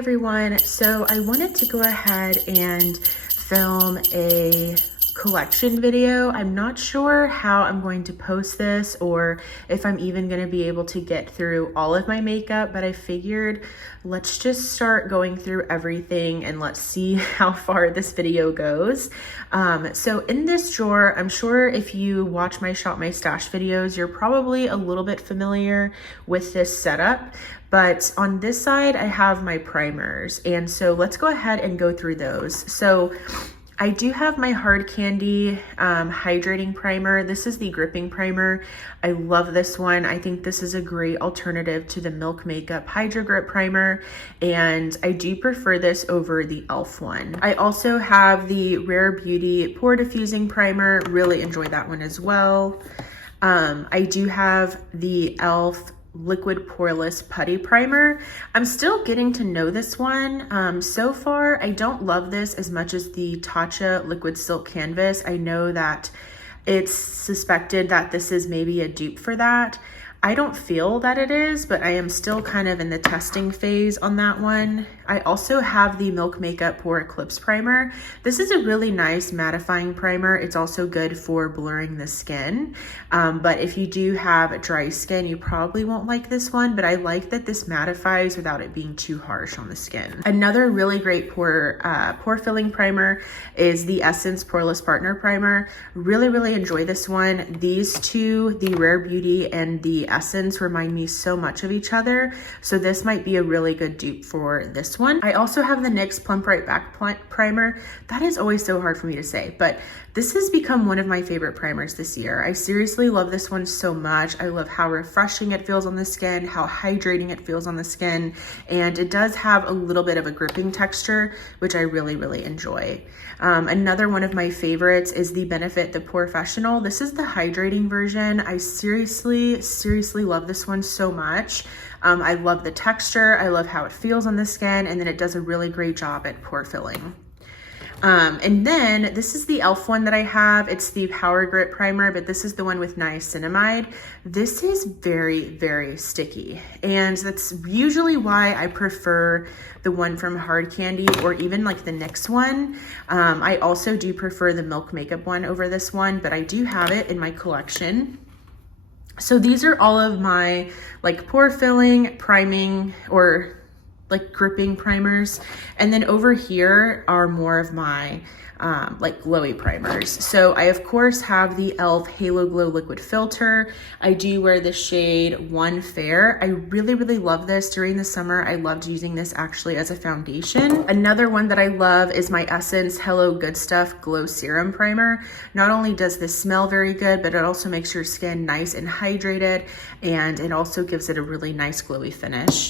everyone. So I wanted to go ahead and film a collection video. I'm not sure how I'm going to post this or if I'm even going to be able to get through all of my makeup, but I figured let's just start going through everything and let's see how far this video goes. So in this drawer, I'm sure if you watch my Shop My Stash videos, you're probably a little bit familiar with this setup. But on this side, I have my primers. And so let's go ahead and go through those. So I do have my Hard Candy hydrating primer. This is the gripping primer. I love this one. I think this is a great alternative to the Milk Makeup Hydro Grip Primer, and I do prefer this over the e.l.f. one. I also have the Rare Beauty Pore Diffusing Primer. Really enjoy that one as well. I do have the e.l.f. Liquid Poreless Putty Primer. I'm still getting to know this one. So far, I don't love this as much as the Tatcha Liquid Silk Canvas. I know that it's suspected that this is maybe a dupe for that. I don't feel that it is, but I am still kind of in the testing phase on that one. I also have the Milk Makeup Pore Eclipse Primer. This is a really nice mattifying primer. It's also good for blurring the skin. But if you do have dry skin, you probably won't like this one, but I like that this mattifies without it being too harsh on the skin. Another really great pore filling primer is the Essence Poreless Partner Primer. Really enjoy this one. These two, the Rare Beauty and the Essence, remind me so much of each other, so this might be a really good dupe for this one. I also have the NYX Plump Right Back Primer. That is always so hard for me to say, but this has become one of my favorite primers this year. I seriously love this one so much. I love how refreshing it feels on the skin, how hydrating it feels on the skin, and it does have a little bit of a gripping texture, which I really enjoy. Another one of my favorites is the Benefit the Porefessional. This is the hydrating version. I seriously love this one so much. I love the texture. I love how it feels on the skin, and then it does a really great job at pore filling. And then this is the e.l.f. one that I have. It's the Power Grip Primer, but this is the one with niacinamide. This is very sticky, and that's usually why I prefer the one from Hard Candy or even like the NYX one. I also do prefer the Milk Makeup one over this one, but I do have it in my collection. So these are all of my like pore filling, priming, or like gripping primers. And then over here are more of my like glowy primers. So I of course have the e.l.f. Halo Glow Liquid Filter. I do wear the shade One Fair. I really love this. During the summer, I loved using this actually as a foundation. Another one that I love is my Essence Hello Good Stuff Glow Serum Primer. Not only does this smell very good, but it also makes your skin nice and hydrated, and it also gives it a really nice glowy finish.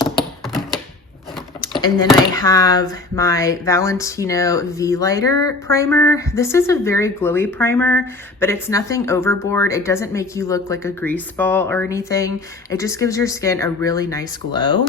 And then I have my Valentino V-Lighter Primer. This is a very glowy primer, but it's nothing overboard. It doesn't make you look like a grease ball or anything. It just gives your skin a really nice glow.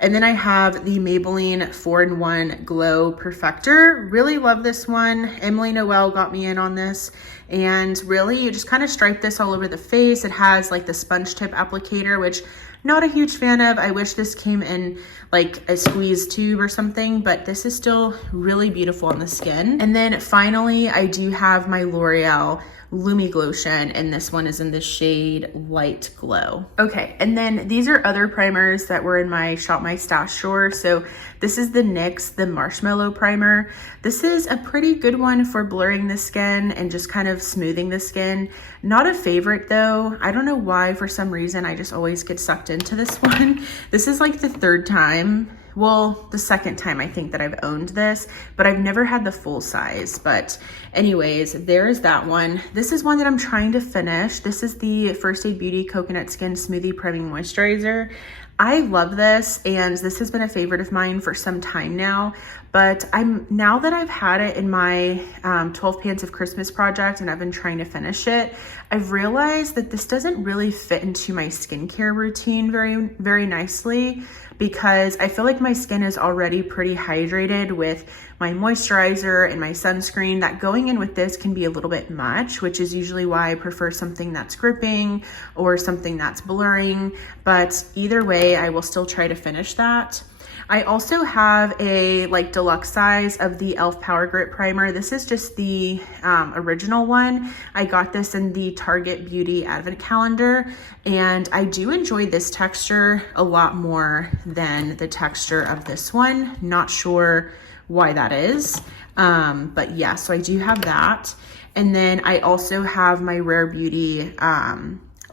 And then I have the Maybelline 4-in-1 Glow Perfector. Really love this one. Emily Noel got me in on this. And really, you just kind of stripe this all over the face. It has like the sponge tip applicator, which not a huge fan of. I wish this came in like a squeeze tube or something, but this is still really beautiful on the skin. And then finally, I do have my L'Oreal Lumi Glotion, and this one is in the shade Light Glow. Okay, and then these are other primers that were in my Shop My Stash drawer. So this is the NYX, the Marshmallow Primer. This is a pretty good one for blurring the skin and just kind of smoothing the skin. Not a favorite though. I don't know why, for some reason, I just always get sucked into this one. This is like the third time, well, the second time I think that I've owned this, but I've never had the full size. But anyways, there's that one. This is one that I'm trying to finish. This is the First Aid Beauty Coconut Skin Smoothie Priming Moisturizer. I love this, and this has been a favorite of mine for some time now, but now that I've had it in my 12 Pans of Christmas project and I've been trying to finish it, I've realized that this doesn't really fit into my skincare routine very nicely, because I feel like my skin is already pretty hydrated with my moisturizer and my sunscreen, that going in with this can be a little bit much, which is usually why I prefer something that's gripping or something that's blurring. But either way, I will still try to finish that. I also have a like deluxe size of the e.l.f. Power Grip Primer. This is just the original one. I got this in the Target Beauty Advent Calendar, and I do enjoy this texture a lot more than the texture of this one. Not sure why that is, but yeah, so I do have that. And then I also have my Rare Beauty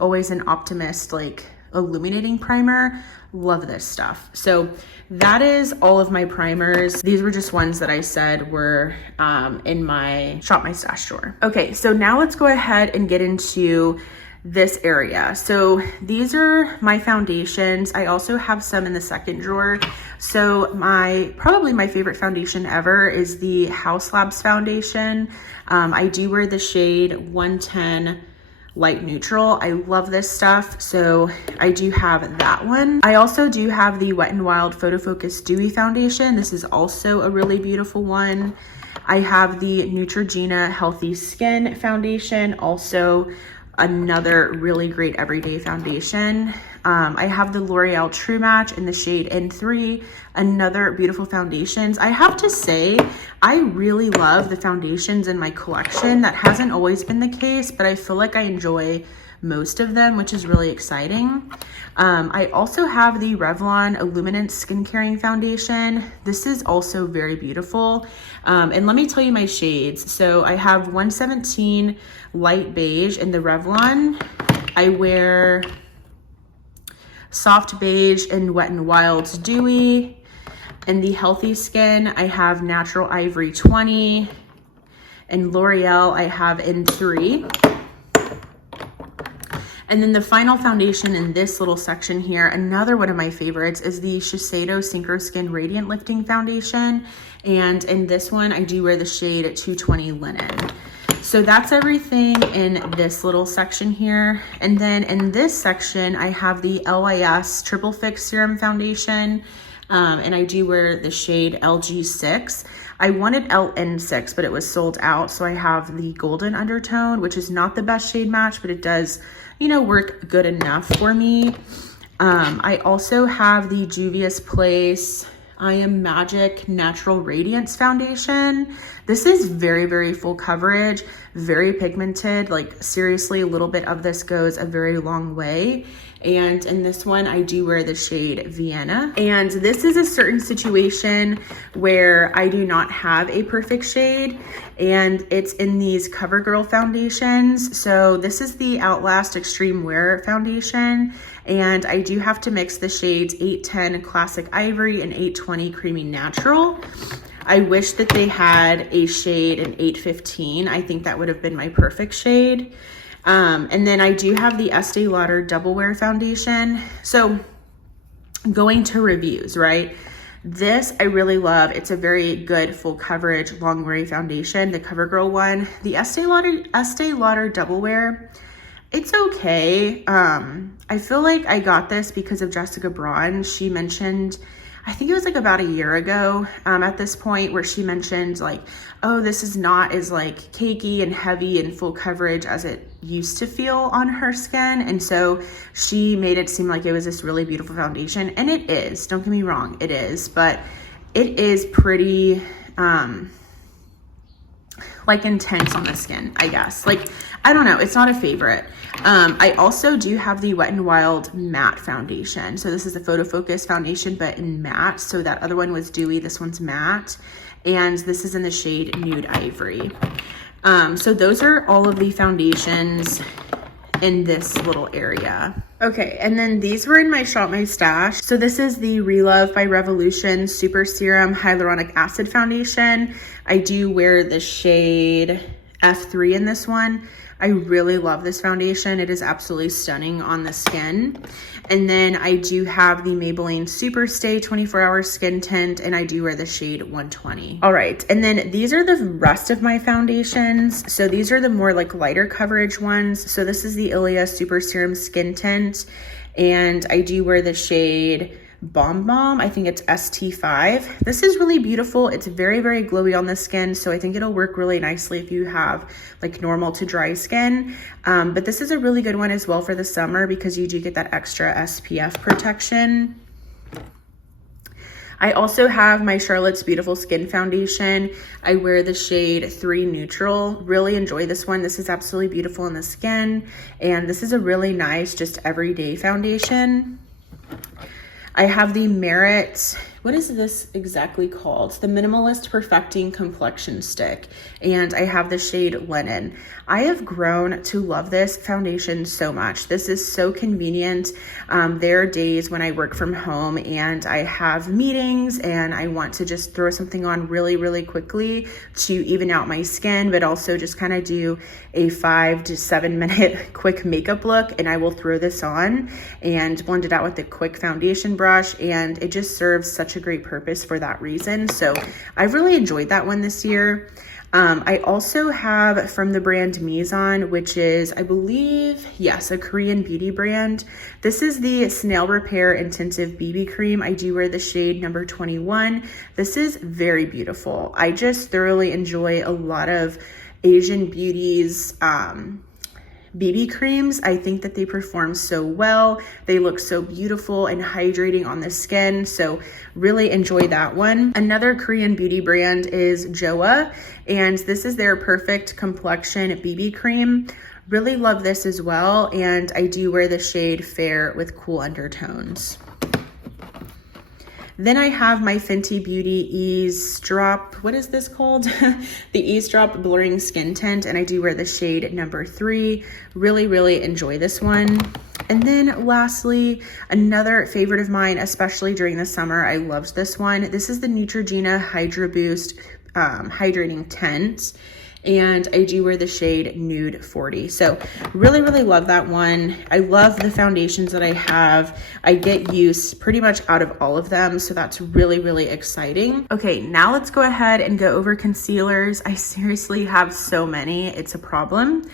Always an Optimist like illuminating primer. Love this stuff. So that is all of my primers. These were just ones that I said were in my Shop My Stash drawer. Okay, so now let's go ahead and get into this area. So these are my foundations. I also have some in the second drawer. So probably my favorite foundation ever is the House Labs foundation. I do wear the shade 110 Light Neutral. I love this stuff, so I do have that one. I also do have the Wet n Wild Photo Focus Dewy foundation. This is also a really beautiful one. I have the Neutrogena Healthy Skin foundation, also another really great everyday foundation. I have the L'Oreal True Match in the shade N3, another beautiful foundations. I have to say, I really love the foundations in my collection. That hasn't always been the case, but I feel like I enjoy most of them, which is really exciting. I also have the Revlon Illuminance Skin Caring Foundation. This is also very beautiful. And let me tell you my shades. So I have 117 Light Beige in the Revlon. I wear Soft Beige and Wet n Wild's Dewy. In the Healthy Skin, I have Natural Ivory 20. And L'Oreal, I have N3. And then the final foundation in this little section here, another one of my favorites, is the Shiseido Synchro Skin Radiant Lifting Foundation. And in this one, I do wear the shade 220 Linen. So that's everything in this little section here. And then in this section, I have the LYS Triple Fix Serum Foundation. And I do wear the shade LG6. I wanted LN6, but it was sold out. So I have the Golden Undertone, which is not the best shade match, but it does, you know, work good enough for me. I also have the Juvia's Place I Am Magic Natural Radiance Foundation. This is very, very full coverage, very pigmented. Like seriously, a little bit of this goes a very long way. And in this one, I do wear the shade Vienna. And this is a certain situation where I do not have a perfect shade, and it's in these CoverGirl foundations. So this is the Outlast Extreme Wear foundation, and I do have to mix the shades 810 Classic Ivory and 820 Creamy Natural. I wish that they had a shade in 815. I think that would have been my perfect shade. And then I do have the Estee Lauder Double Wear foundation. So going to reviews, right? This I really love. It's a very good full coverage long wear foundation, the CoverGirl one. The Estee Lauder Double Wear, it's okay. I feel like I got this because of Jessica Braun. She mentioned, I think it was like about a year ago at this point, where she mentioned like, oh, this is not as like cakey and heavy and full coverage as it used to feel on her skin. And so she made it seem like it was this really beautiful foundation. And it is, don't get me wrong, it is, but it is pretty like intense on the skin, I guess. Like, I don't know, it's not a favorite. I also do have the Wet n Wild Matte Foundation. So this is a Photo Focus foundation, but in matte. So that other one was dewy, this one's matte. And this is in the shade Nude Ivory. So those are all of the foundations in this little area. Okay, and then these were in my Shop My Stash. So this is the Relove by Revolution Super Serum Hyaluronic Acid Foundation. I do wear the shade F3 in this one. I really love this foundation. It is absolutely stunning on the skin. And then I do have the Maybelline Super Stay 24-Hour Skin Tint, and I do wear the shade 120. All right, and then these are the rest of my foundations. So these are the more like lighter coverage ones. So this is the Ilia Super Serum Skin Tint, and I do wear the shade Bomb Bomb. I think it's ST5. This is really beautiful. It's very, very glowy on the skin, so I think it'll work really nicely if you have like normal to dry skin. But this is a really good one as well for the summer because you do get that extra SPF protection. I also have my Charlotte's Beautiful Skin Foundation. I wear the shade 3 Neutral. Really enjoy this one. This is absolutely beautiful in the skin. And this is a really nice, just everyday foundation. I have the Merit, what is this exactly called? It's the Minimalist Perfecting Complexion Stick, and I have the shade Linen. I have grown to love this foundation so much. This is so convenient. There are days when I work from home and I have meetings and I want to just throw something on really, really quickly to even out my skin, but also just kind of do a 5 to 7 minute quick makeup look, and I will throw this on and blend it out with a quick foundation brush, and it just serves such a great purpose for that reason. So I've really enjoyed that one this year. I also have from the brand Mizon, which is, I believe, yes, a Korean beauty brand. This is the Snail Repair Intensive BB Cream. I do wear the shade number 21. This is very beautiful. I just thoroughly enjoy a lot of Asian beauties, BB creams. I think that they perform so well. They look so beautiful and hydrating on the skin. So really enjoy that one. Another Korean beauty brand is Joa, and this is their Perfect Complexion BB cream. Really love this as well. And I do wear the shade Fair with cool undertones. Then I have my Fenty Beauty Ease Drop, what is this called? The Ease Drop Blurring Skin Tint, and I do wear the shade number 3. Really, really enjoy this one. And then lastly, another favorite of mine, especially during the summer, I loved this one. This is the Neutrogena Hydra Boost Hydrating Tint. And I do wear the shade Nude 40. So really, really love that one. I love the foundations that I have. I get use pretty much out of all of them. So that's really, really exciting. Okay, now let's go ahead and go over concealers. I seriously have so many. It's a problem.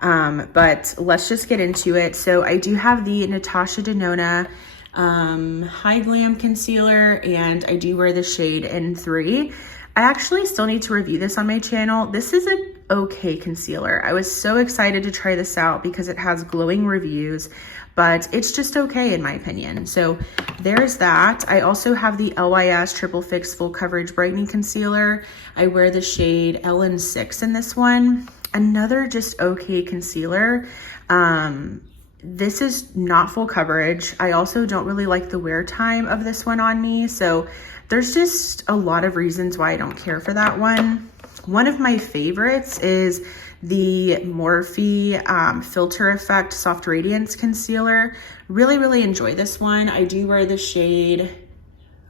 But let's just get into it. So I do have the Natasha Denona High Glam Concealer, and I do wear the shade N3. I actually still need to review this on my channel. This is an okay concealer. I was so excited to try this out because it has glowing reviews, but it's just okay in my opinion. So there's that. I also have the LYS Triple Fix Full Coverage Brightening Concealer. I wear the shade LN6 in this one. Another just okay concealer. This is not full coverage. I also don't really like the wear time of this one on me. So there's just a lot of reasons why I don't care for that one. One of my favorites is the Morphe Filter Effect Soft Radiance Concealer. Really, really enjoy this one. I do wear the shade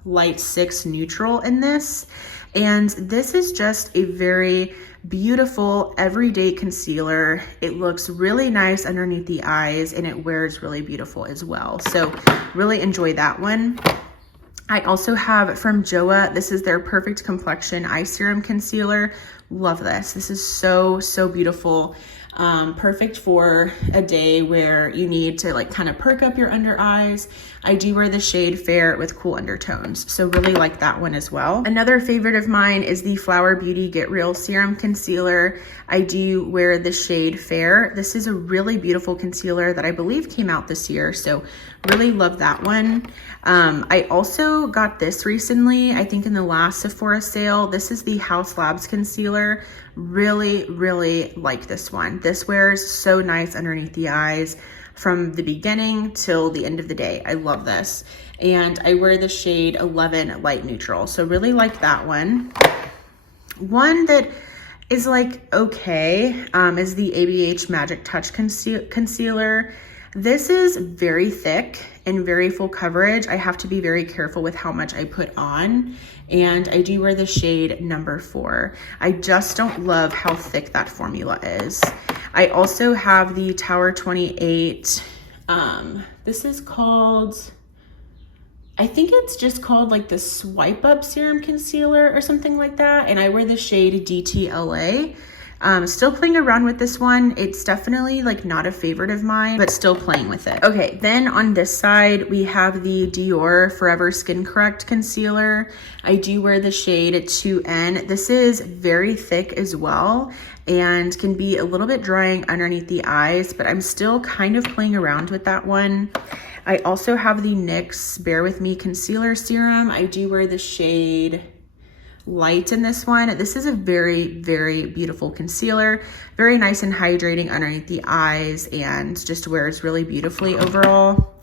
Light 6 Neutral in this. And this is just a very beautiful everyday concealer. It looks really nice underneath the eyes, and it wears really beautiful as well. So really enjoy that one. I also have from Joa, this is their Perfect Complexion Eye Serum Concealer. Love this. This is so, so beautiful. Perfect for a day where you need to like kind of perk up your under eyes. I do wear the shade Fair with cool undertones, so really like that one as well. Another favorite of mine is the Flower Beauty Get Real Serum Concealer. I do wear the shade Fair. This is a really beautiful concealer that I believe came out this year, so really love that one. I also got this recently, I think in the last Sephora sale. This is the House Labs Concealer. Really, really like this one. This wears so nice underneath the eyes from the beginning till the end of the day. I love this. And I wear the shade 11 Light Neutral. So really like that one. One that is like okay is the ABH Magic Touch Concealer. This is very thick and very full coverage. I have to be very careful with how much I put on, and I do wear the shade number 4. I just don't love how thick that formula is. I also have the Tower 28. This is called, I think it's just called like the Swipe Up Serum Concealer or something like that, and I wear the shade DTLA. Still playing around with this one. It's definitely like not a favorite of mine, but still playing with it. Okay, then on this side, we have the Dior Forever Skin Correct Concealer. I do wear the shade 2N. This is very thick as well and can be a little bit drying underneath the eyes, but I'm still kind of playing around with that one. I also have the NYX Bear With Me Concealer Serum. I do wear the shade Light in this one. This is a very, very beautiful concealer. Very nice and hydrating underneath the eyes and just wears really beautifully overall.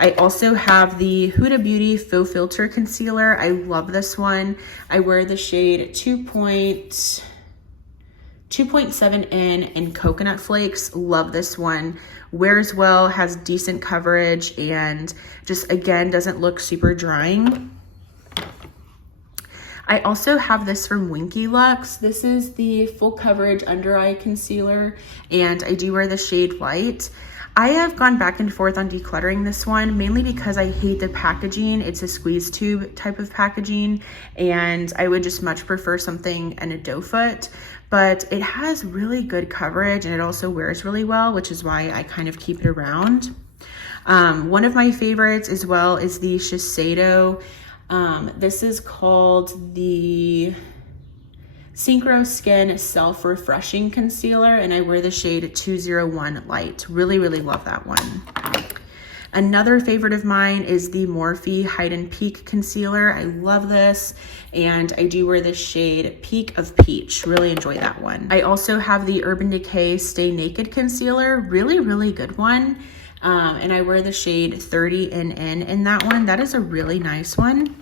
I also have the Huda Beauty Faux Filter Concealer. I love this one. I wear the shade 2.7N in Coconut Flakes. Love this one. Wears well, has decent coverage, and just again doesn't look super drying. I also have this from Winky Lux. This is the full coverage under eye concealer, and I do wear the shade Light. I have gone back and forth on decluttering this one, mainly because I hate the packaging. It's a squeeze tube type of packaging, and I would just much prefer something in a doe foot, but it has really good coverage and it also wears really well, which is why I kind of keep it around. One of my favorites as well is the Shiseido. This is called the Synchro Skin Self-Refreshing Concealer, and I wear the shade 201 Light. Really, really love that one. Another favorite of mine is the Morphe Hide and Peak Concealer. I love this, and I do wear the shade Peak of Peach. Really enjoy that one. I also have the Urban Decay Stay Naked Concealer. Really, really good one. And I wear the shade 30NN in that one. That is a really nice one.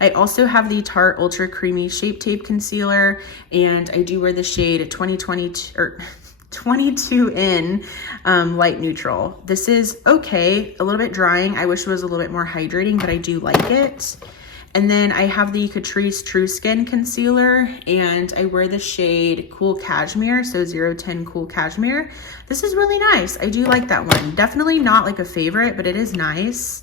I also have the Tarte Ultra Creamy Shape Tape Concealer, and I do wear the shade 22N Light Neutral. This is okay, a little bit drying. I wish it was a little bit more hydrating, but I do like it. And then I have the Catrice True Skin Concealer, and I wear the shade Cool Cashmere, so 010 Cool Cashmere. This is really nice. I do like that one. Definitely not like a favorite, but it is nice.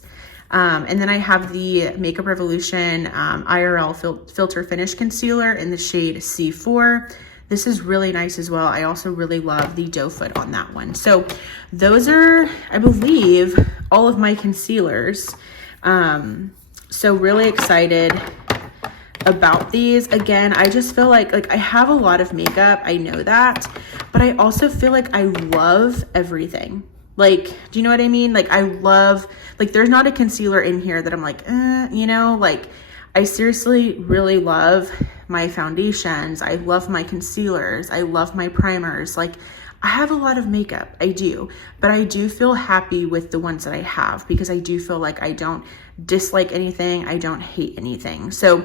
And then I have the Makeup Revolution IRL Filter Finish Concealer in the shade C4. This is really nice as well. I also really love the doe foot on that one. So those are, I believe, all of my concealers. So really excited about these. Again, I just feel like I have a lot of makeup. I know that, but I also feel like I love everything. Like, do you know what I mean? Like, I love, like, there's not a concealer in here that I'm like, you know, like, I seriously really love my foundations. I love my concealers. I love my primers. Like, I have a lot of makeup, I do, but I do feel happy with the ones that I have because I do feel like I don't dislike anything. I don't hate anything. So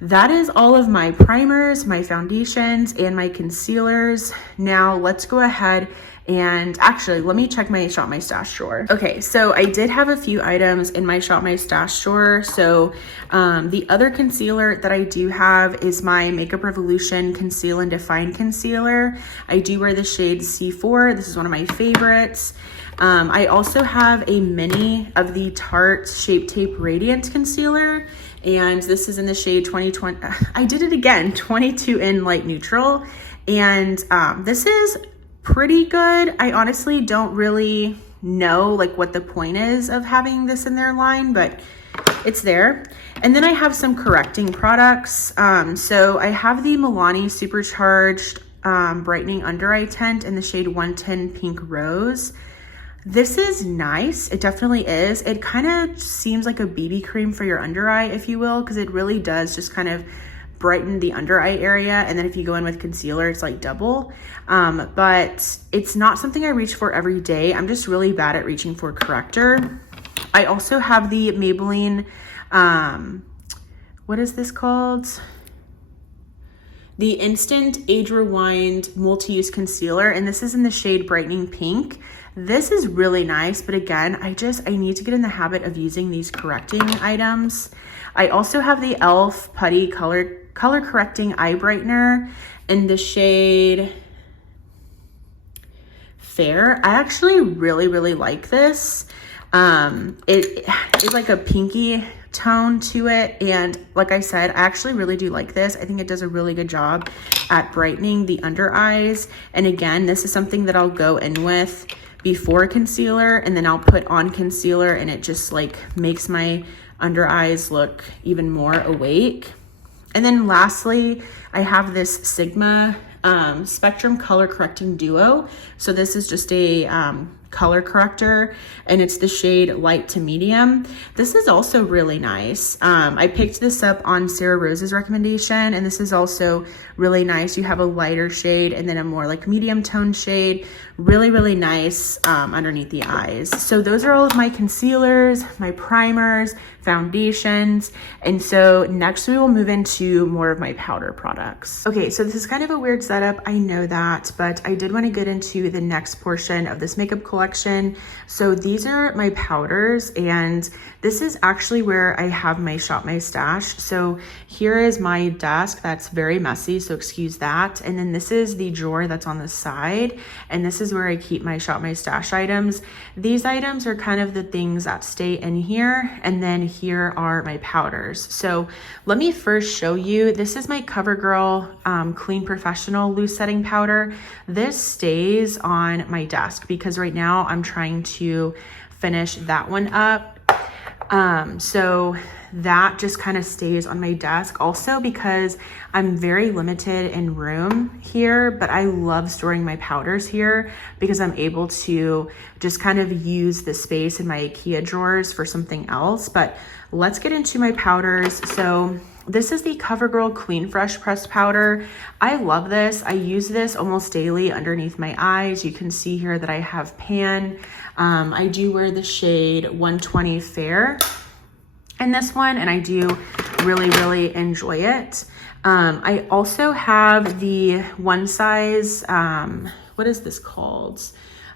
that is all of my primers, my foundations, and my concealers. Now let's go ahead and actually, let me check my Shop My Stash drawer. Okay, so I did have a few items in my Shop My Stash drawer. So the other concealer that I do have is my Makeup Revolution Conceal and Define Concealer. I do wear the shade C4. This is one of my favorites. I also have a mini of the Tarte Shape Tape Radiant Concealer, and this is in the shade 2020. I did it again, 22N Light Neutral, and this is pretty good. I honestly don't really know like what the point is of having this in their line, but it's there. And then I have some correcting products. So I have the Milani Supercharged Brightening Under Eye Tint in the shade 110 Pink Rose. This is nice. It definitely is. It kind of seems like a BB cream for your under eye, if you will, because it really does just kind of brighten the under eye area. And then if you go in with concealer, it's like double. But it's not something I reach for every day. I'm just really bad at reaching for corrector. I also have the Maybelline, what is this called? The Instant Age Rewind Multi-Use Concealer, and this is in the shade Brightening Pink. This is really nice, but again, I need to get in the habit of using these correcting items. I also have the e.l.f. Putty Color Correcting Eye Brightener in the shade Fair. I actually really, really like this. It is like a pinky tone to it. And like I said, I actually really do like this. I think it does a really good job at brightening the under eyes. And again, this is something that I'll go in with before concealer, and then I'll put on concealer, and it just like makes my under eyes look even more awake. And then lastly, I have this Sigma Spectrum Color Correcting Duo. So this is just a color corrector, and it's the shade light to medium. This is also really nice. I picked this up on Sarah Rose's recommendation, and this is also really nice. You have a lighter shade and then a more like medium tone shade. Really, really nice underneath the eyes. So those are all of my concealers, my primers, foundations. And so next we will move into more of my powder products. Okay, so this is kind of a weird setup, I know that, but I did want to get into the next portion of this makeup collection. So these are my powders, and this is actually where I have my Shop My Stash. So here is my desk that's very messy, so excuse that. And then this is the drawer that's on the side, and this is where I keep my Shop My Stash items. These items are kind of the things that stay in here, and then here are my powders. So let me first show you, this is my CoverGirl Clean Professional Loose Setting Powder. This stays on my desk because right now I'm trying to finish that one up. So that just kind of stays on my desk also because I'm very limited in room here, but I love storing my powders here because I'm able to just kind of use the space in my IKEA drawers for something else. But let's get into my powders. So this is the CoverGirl Clean Fresh Pressed Powder. I love this. I use this almost daily underneath my eyes. You can see here that I have pan. I do wear the shade 120 Fair in this one, and I do really, really enjoy it. I also have the one size, what is this called?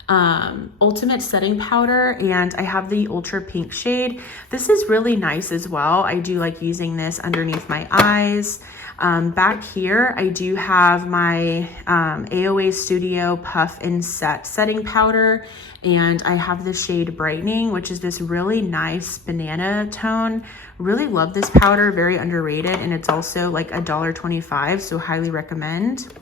Ultimate Setting Powder, and I have the Ultra Pink shade. This is really nice as well. I do like using this underneath my eyes. Back here, I do have my AOA Studio Puff and Set Setting Powder, and I have the shade Brightening, which is this really nice banana tone. Really love this powder, very underrated, and it's also like $1.25, so highly recommend.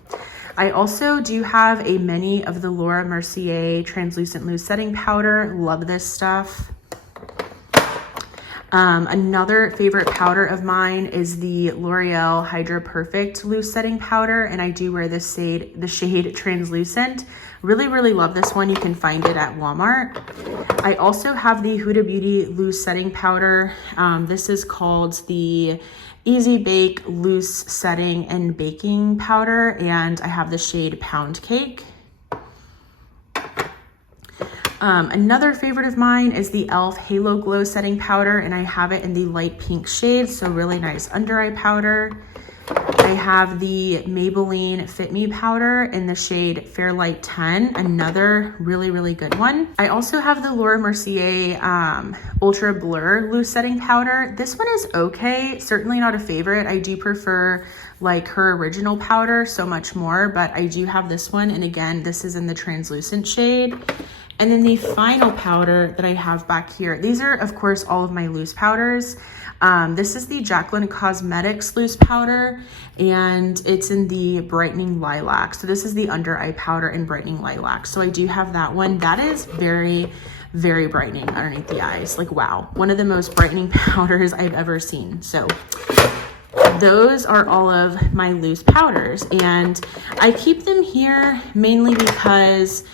I also do have a mini of the Laura Mercier Translucent Loose Setting Powder. Love this stuff. Another favorite powder of mine is the L'Oreal Hydra Perfect Loose Setting Powder, and I do wear this shade, the shade Translucent. Really, really love this one. You can find it at Walmart. I also have the Huda Beauty Loose Setting Powder. This is called the Easy Bake Loose Setting and Baking Powder, and I have the shade Pound Cake. Another favorite of mine is the e.l.f. Halo Glow Setting Powder, and I have it in the light pink shade, so really nice under eye powder. I have the Maybelline Fit Me powder in the shade Fairlight 10, another really, really good one. I also have the Laura Mercier Ultra Blur Loose Setting Powder. This one is okay, certainly not a favorite. I do prefer like her original powder so much more, but I do have this one, and again, this is in the translucent shade. And then the final powder that I have back here, these are of course all of my loose powders. This is the Jaclyn Cosmetics loose powder, and it's in the Brightening Lilac. So this is the under eye powder in Brightening Lilac. So I do have that one. That is very, very brightening underneath the eyes. Like, wow, one of the most brightening powders I've ever seen. So those are all of my loose powders, and I keep them here mainly because,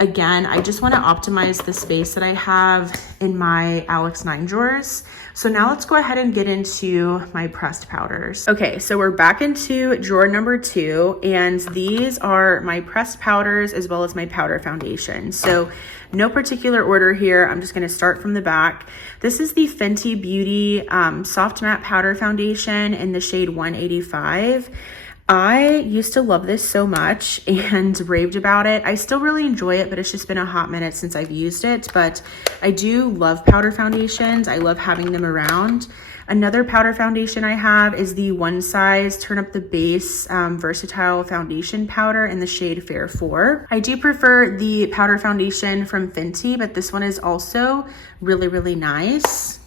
again, I just want to optimize the space that I have in my Alex 9 drawers. So now let's go ahead and get into my pressed powders. Okay, so we're back into drawer number 2, and these are my pressed powders as well as my powder foundation. So no particular order here. I'm just going to start from the back. This is the Fenty Beauty Soft Matte Powder Foundation in the shade 185. I used to love this so much and raved about it. I still really enjoy it, but it's just been a hot minute since I've used it. But I do love powder foundations. I love having them around. Another powder foundation I have is the One Size Turn Up the Base Versatile Foundation Powder in the shade Fair 4. I do prefer the powder foundation from Fenty, but this one is also really, really nice.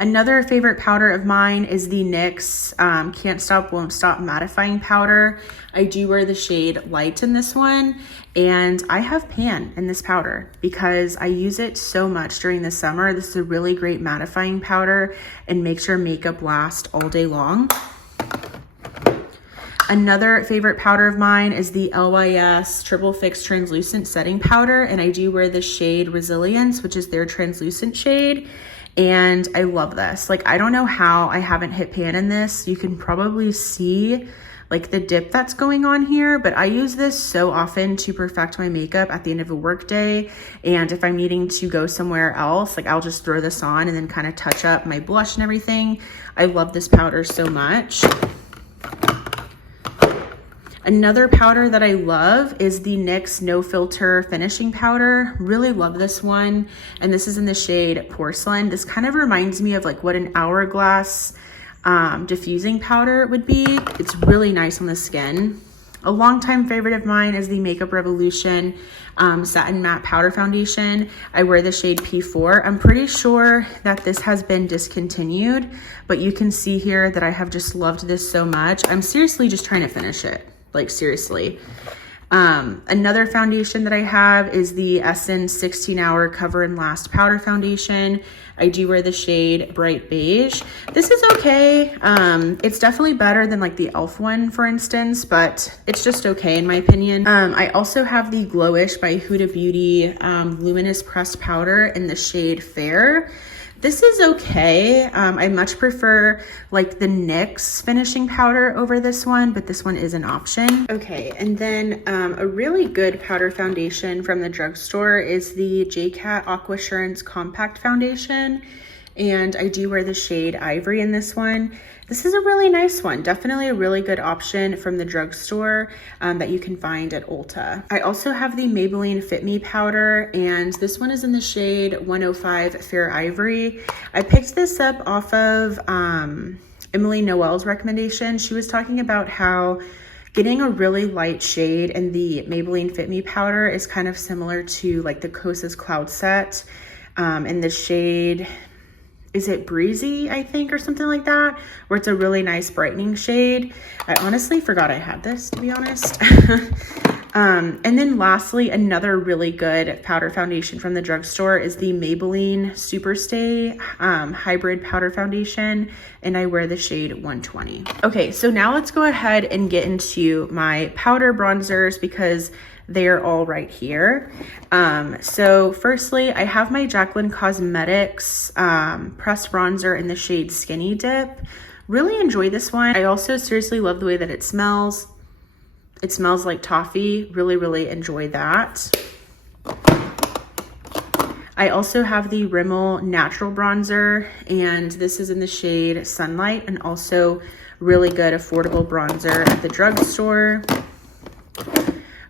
Another favorite powder of mine is the NYX Can't Stop, Won't Stop Mattifying Powder. I do wear the shade Light in this one, and I have pan in this powder because I use it so much during the summer. This is a really great mattifying powder and makes your makeup last all day long. Another favorite powder of mine is the LYS Triple Fix Translucent Setting Powder, and I do wear the shade Resilience, which is their translucent shade. And I love this. Like, I don't know how I haven't hit pan in this. You can probably see like the dip that's going on here, but I use this so often to perfect my makeup at the end of a work day. And if I'm needing to go somewhere else, like I'll just throw this on and then kind of touch up my blush and everything. I love this powder so much. Another powder that I love is the NYX No Filter Finishing Powder. Really love this one. And this is in the shade Porcelain. This kind of reminds me of like what an Hourglass diffusing powder would be. It's really nice on the skin. A longtime favorite of mine is the Makeup Revolution Satin Matte Powder Foundation. I wear the shade P4. I'm pretty sure that this has been discontinued, but you can see here that I have just loved this so much. I'm seriously just trying to finish it. Like, seriously. Another foundation that I have is the Essence 16 Hour Cover and Last Powder Foundation. I do wear the shade Bright Beige. This is okay. It's definitely better than like the e.l.f. one, for instance, but it's just okay in my opinion. I also have the Glowish by Huda Beauty Luminous Pressed Powder in the shade Fair. This is okay. I much prefer like the NYX finishing powder over this one, but this one is an option. Okay, and then a really good powder foundation from the drugstore is the JCat Aquassurance Compact Foundation. And I do wear the shade Ivory in this one. This is a really nice one. Definitely a really good option from the drugstore that you can find at Ulta. I also have the Maybelline Fit Me powder, and this one is in the shade 105 Fair Ivory. I picked this up off of Emily Noel's recommendation. She was talking about how getting a really light shade in the Maybelline Fit Me powder is kind of similar to like the Kosas Cloud Set in the shade, is it Breezy, I think, or something like that, where it's a really nice brightening shade. I honestly forgot I had this, to be honest. And then lastly, another really good powder foundation from the drugstore is the Maybelline Superstay Hybrid Powder Foundation, and I wear the shade 120. Okay, so now let's go ahead and get into my powder bronzers because they're all right here. So firstly, I have my Jaclyn Cosmetics pressed bronzer in the shade Skinny Dip. Really enjoy this one. I also seriously love the way that it smells. It smells like toffee. Really, really enjoy that. I also have the Rimmel Natural Bronzer, and this is in the shade Sunlight, and also really good affordable bronzer at the drugstore.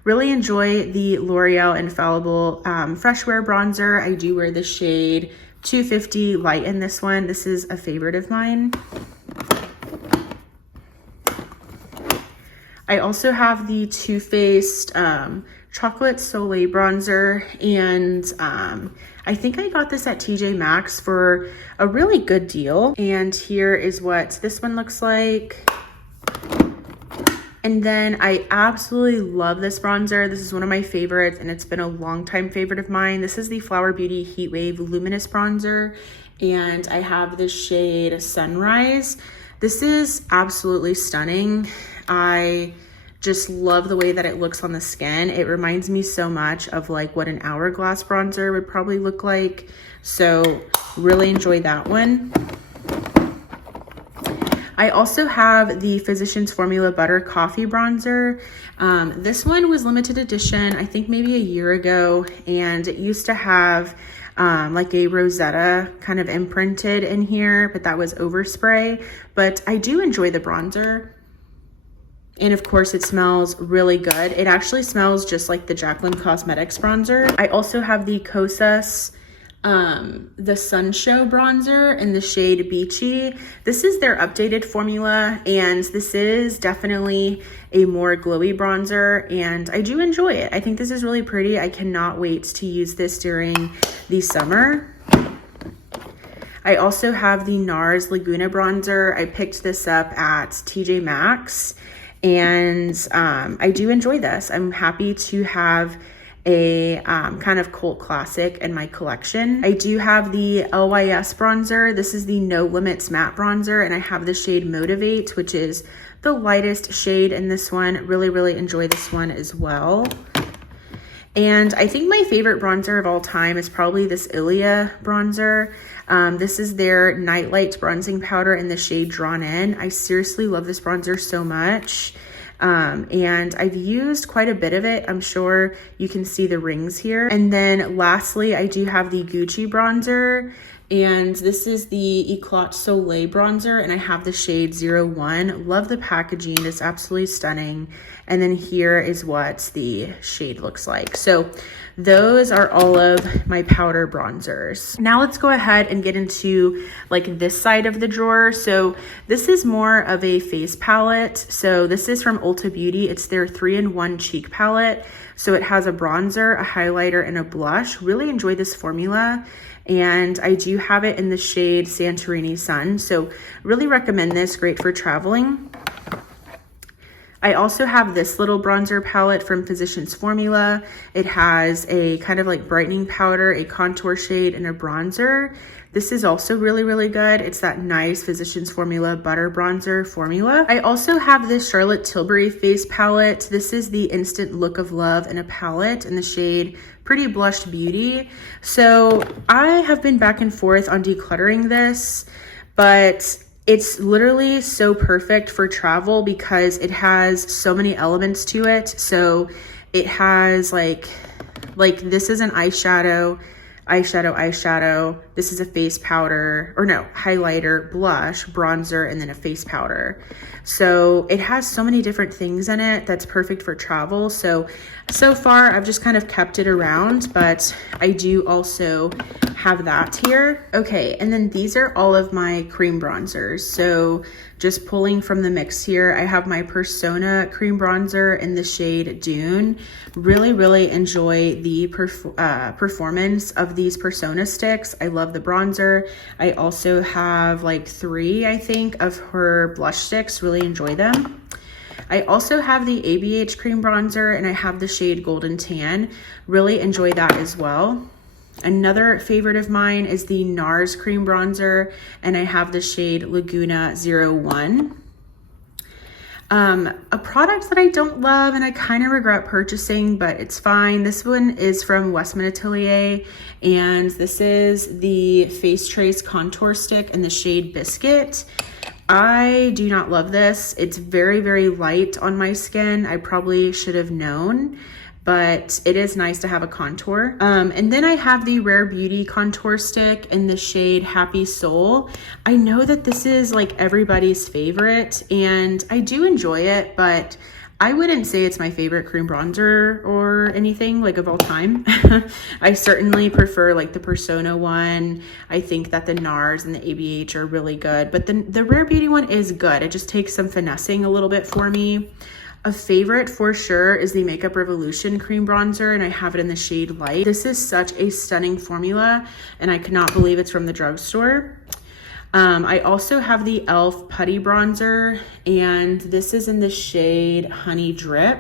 Really enjoy the L'Oreal Infallible Fresh Wear Bronzer. I do wear the shade 250 Light in this one. This is a favorite of mine. I also have the Too Faced Chocolate Soleil Bronzer, and I think I got this at TJ Maxx for a really good deal. And here is what this one looks like. And then I absolutely love this bronzer. This is one of my favorites, and it's been a long time favorite of mine. This is the Flower Beauty Heat Wave Luminous Bronzer, and I have the shade Sunrise. This is absolutely stunning. I just love the way that it looks on the skin. It reminds me so much of like what an Hourglass bronzer would probably look like. So really enjoy that one. I also have the Physicians Formula Butter Coffee Bronzer. This one was limited edition, I think maybe a year ago, and it used to have like a Rosetta kind of imprinted in here, but that was overspray. But I do enjoy the bronzer. And of course it smells really good. It actually smells just like the Jaclyn Cosmetics bronzer. I also have the Kosas the Sun Show bronzer in the shade Beachy. This is their updated formula, and this is definitely a more glowy bronzer, and I do enjoy it. I think this is really pretty. I cannot wait to use this during the summer. I also have the NARS Laguna bronzer. I picked this up at TJ Maxx, and I do enjoy this. I'm happy to have a kind of cult classic in my collection. I do have the LYS bronzer. This is the No Limits matte bronzer, and I have the shade Motivate, which is the lightest shade in this one. Really enjoy this one as well. And I think my favorite bronzer of all time is probably this Ilia bronzer. This is their Nightlight bronzing powder in the shade Drawn In. I seriously love this bronzer so much. And I've used quite a bit of it. I'm sure you can see the rings here. And then lastly, I do have the Gucci bronzer. And this is the Eclat Soleil bronzer, and I have the shade 01. Love the packaging, it's absolutely stunning. And then here is what the shade looks like. So those are all of my powder bronzers. Now let's go ahead and get into like this side of the drawer. So this is more of a face palette. So this is from Ulta Beauty. It's their 3-in-1 cheek palette. So it has a bronzer, a highlighter, and a blush. Really enjoy this formula. And I do have it in the shade Santorini Sun. So really recommend this, great for traveling. I also have this little bronzer palette from Physicians Formula. It has a kind of like brightening powder, a contour shade, and a bronzer. This is also really good. It's that nice Physicians Formula butter bronzer formula. I also have this Charlotte Tilbury face palette. This is the Instant Look of Love in a palette in the shade Pretty Blushed Beauty. So I have been back and forth on decluttering this, but it's literally so perfect for travel because it has so many elements to it. So it has like this is an eyeshadow. This is a face powder, or no, highlighter, blush, bronzer, and then a face powder. So it has so many different things in it that's perfect for travel. So far I've just kind of kept it around, but I do also have that here. Okay, and then these are all of my cream bronzers. So just pulling from the mix here, I have my Persona cream bronzer in the shade Dune. Really enjoy the performance of these Persona sticks. I love the bronzer. I also have like 3, I think, of her blush sticks. Really enjoy them. I also have the ABH cream bronzer, and I have the shade Golden Tan. Really enjoy that as well. Another favorite of mine is the NARS cream bronzer, and I have the shade Laguna 01. A product that I don't love and I kind of regret purchasing, but it's fine. This one is from Westman Atelier, and this is the Face Trace contour stick in the shade Biscuit. I do not love this. It's very light on my skin. I probably should have known, but it is nice to have a contour. And then I have the Rare Beauty contour stick in the shade Happy Soul. I know that this is like everybody's favorite, and I do enjoy it, but I wouldn't say it's my favorite cream bronzer or anything like of all time. I certainly prefer like the Persona one. I think that the NARS and the ABH are really good, but the Rare Beauty one is good. It just takes some finessing a little bit for me. A favorite for sure is the Makeup Revolution cream bronzer, and I have it in the shade Light. This is such a stunning formula, and I cannot believe it's from the drugstore. I also have the e.l.f. Putty Bronzer, and this is in the shade Honey Drip.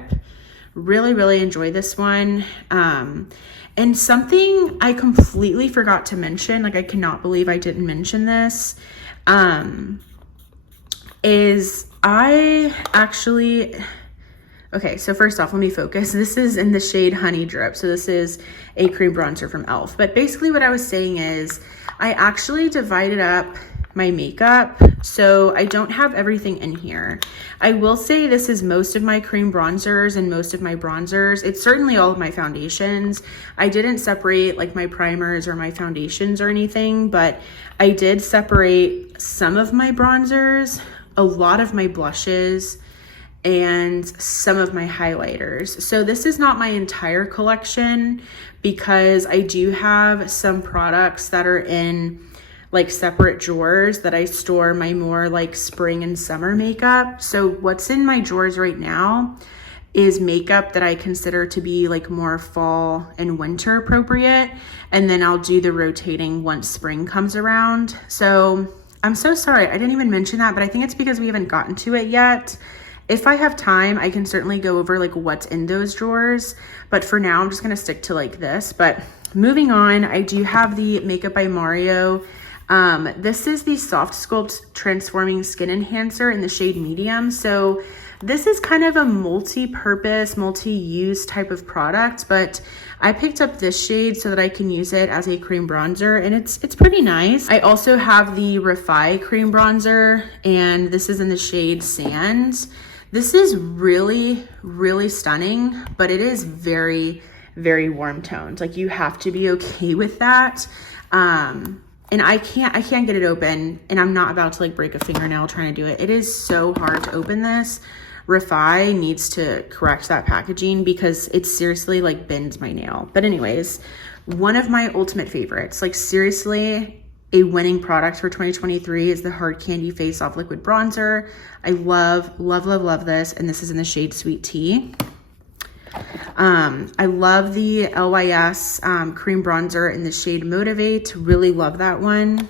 Really enjoy this one. And something I completely forgot to mention, like I cannot believe I didn't mention this, is I actually... Okay, so first off, let me focus. This is in the shade Honey Drip. So this is a cream bronzer from e.l.f. But basically what I was saying is I actually divided up my makeup, so I don't have everything in here. I will say this is most of my cream bronzers and most of my bronzers. It's certainly all of my foundations. I didn't separate like my primers or my foundations or anything, but I did separate some of my bronzers, a lot of my blushes, and some of my highlighters. So this is not my entire collection because I do have some products that are in like separate drawers that I store my more like spring and summer makeup. So what's in my drawers right now is makeup that I consider to be like more fall and winter appropriate. And then I'll do the rotating once spring comes around. So I'm so sorry, I didn't even mention that, but I think it's because we haven't gotten to it yet. If I have time, I can certainly go over like what's in those drawers, but for now I'm just gonna stick to like this. But moving on, I do have the Makeup by Mario. This is the Soft Sculpt Transforming Skin Enhancer in the shade Medium. So this is kind of a multi-purpose, multi-use type of product, but I picked up this shade so that I can use it as a cream bronzer, and it's pretty nice. I also have the Refi cream bronzer, and this is in the shade Sand. This is really, really stunning, but it is very, very warm toned. Like, you have to be okay with that. And I can't get it open, and I'm not about to like break a fingernail trying to do it. It is so hard to open this. Refi needs to correct that packaging because it seriously like bends my nail. But anyways, one of my ultimate favorites, like seriously, a winning product for 2023 is the Hard Candy Face Off Liquid Bronzer. I love, love, love, love this. And this is in the shade Sweet Tea. I love the LYS cream bronzer in the shade Motivate. Really love that one.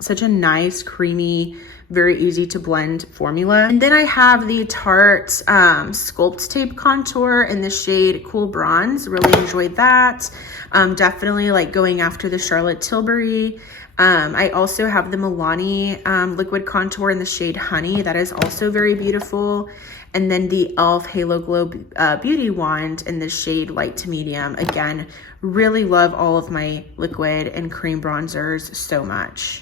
Such a nice, creamy, very easy to blend formula. And then I have the Tarte Sculpt Tape Contour in the shade Cool Bronze. Really enjoyed that. Definitely like going after the Charlotte Tilbury. I also have the Milani liquid contour in the shade Honey. That is also very beautiful. And then the e.l.f. Halo Glow Beauty Wand in the shade Light to Medium. Again, really love all of my liquid and cream bronzers so much.